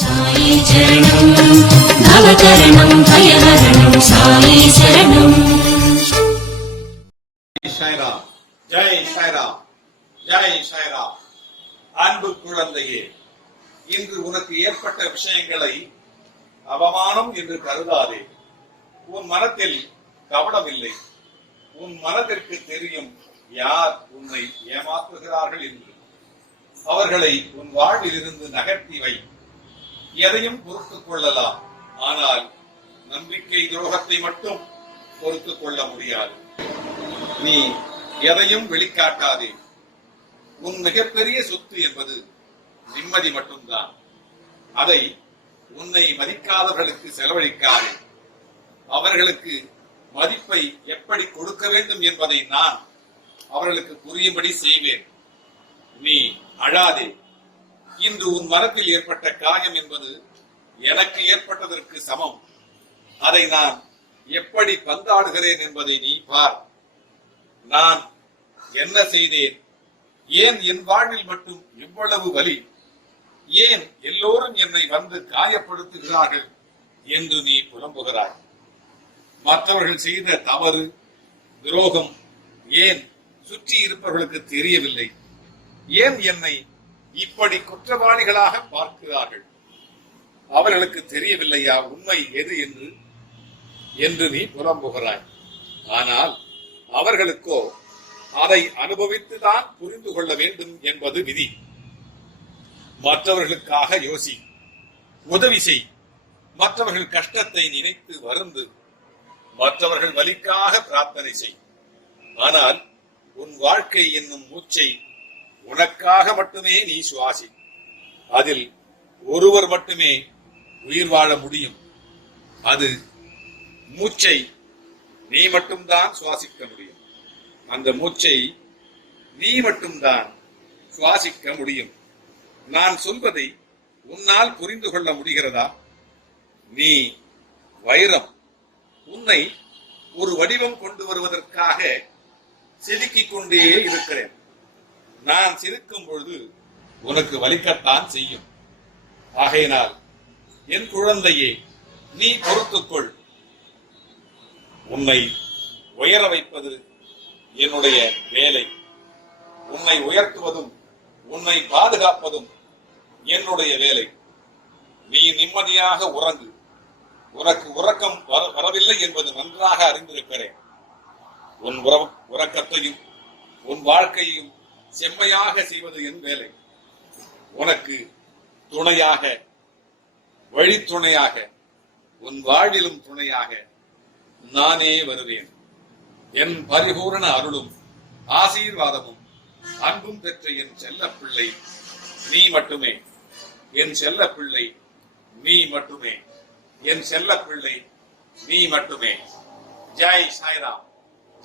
சாயி சரணம் நவகரணம் பயஹரணம் சாயி சரணம். சாய்ராம், ஜெய் சாய்ராம், ஜெய் சாய்ராம். அன்பு குழந்தையே, இன்று உனக்கு ஏற்பட்ட விஷயங்களை அவமானம் என்று கருதாதே. உன் மனத்தில் கவனமில்லை. உன் மனதிற்கு தெரியும் யார் உன்னை ஏமாற்றுகிறார்கள் என்று. அவர்களை உன் வாழ்வில் இருந்து நகர்த்தி வை. எதையும் பொறுத்துக் கொள்ளலாம், ஆனால் நம்பிக்கை துரோகத்தை மட்டும் பொறுத்துக் கொள்ள முடியாது. நீ எதையும் வெளிக்காட்டாதே. உன் மிகப்பெரிய சொத்து என்பது நிம்மதி மட்டும்தான். அதை உன்னை மதிக்காதவர்களுக்கு செலவழிக்காதே. அவர்களுக்கு மதிப்பை எப்படி கொடுக்க வேண்டும் என்பதை நான் அவர்களுக்கு புரியும்படி செய்வேன். நீ அழாதே. இன்று உன் மனத்தில் ஏற்பட்ட காயம் என்பது எனக்கு ஏற்பட்டதற்கு சமம். அதை நான் எப்படி பந்தாடுகிறேன் என்பதை நீ பார். நான் என்ன செய்தேன்? ஏன் என் வாழ்வில் மட்டும் இவ்வளவு வலி? ஏன் எல்லோரும் என்னை வந்து காயப்படுத்துகிறார்கள் என்று நீ புலம்புகிறாய். மற்றவர்கள் செய்த தவறு, துரோகம் ஏன் சுற்றி இருப்பவர்களுக்கு தெரியவில்லை? ஏன் என்னை இப்படி குற்றவாளிகளாக பார்க்கிறார்கள்? அவர்களுக்கு தெரியவில்லையா உண்மை எது என்று நீ புலம்புகிறாய். ஆனால் அவர்களுக்கோ அதை அனுபவித்துதான் புரிந்து கொள்ள வேண்டும் என்பது விதி. மற்றவர்களுக்காக யோசி, உதவி செய். மற்றவர்கள் கஷ்டத்தை நினைத்து வருந்து, மற்றவர்கள் வலிக்காக பிரார்த்தனை செய். ஆனால் உன் வாழ்க்கை என்னும் மூச்சை உனக்காக மட்டுமே நீ சுவாசி. அதில் ஒருவர் மட்டுமே உயிர் வாழ முடியும். அது மூச்சை நீ மட்டும்தான் சுவாசிக்க முடியும். அந்த மூச்சை நீ மட்டும்தான் சுவாசிக்க முடியும். நான் சொல்வதை உன்னால் புரிந்து கொள்ள முடிகிறதா? நீ வைரம். உன்னை ஒரு வடிவம் கொண்டு வருவதற்காக செதுக்கிக் கொண்டே இருக்கிறேன். நான் சிரிக்கும் பொழுது உனக்கு வலிக்கத்தான் செய்யும். ஆகையினால் என் குழந்தையே, நீ பொறுத்துக்கொள். உன்னை உயர வைப்பது என்னுடைய வேலை. உன்னை உயர்த்துவதும் உன்னை பாதுகாப்பதும் என்னுடைய வேலை. நீ நிம்மதியாக உறங்கு. உனக்கு உறக்கம் வரவில்லை என்பது நன்றாக அறிந்திருக்கிறேன். உன் உறக்கத்தையும் உன் வாழ்க்கையையும் செம்மையாக செய்வது என் வேலை. உனக்கு துணையாக, வழித்துணையாக, உன் வாழ்விலும் துணையாக நானே வருவேன். என் பரிபூரண அருளும் ஆசீர்வாதமும் அன்பும் பெற்ற என் செல்ல பிள்ளை நீ மட்டுமே. என் செல்ல பிள்ளை நீ மட்டுமே. என் செல்ல பிள்ளை நீ மட்டுமே. ஜெய் சாய்ராம்,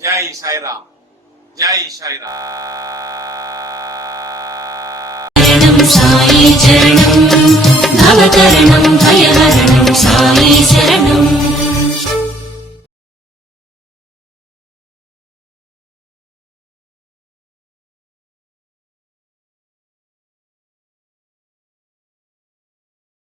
ஜெய் சாய்ராம், ஜெய் சாய்ராம். சாயி சரணம் நவகரணம் பயஹரணம் சாயி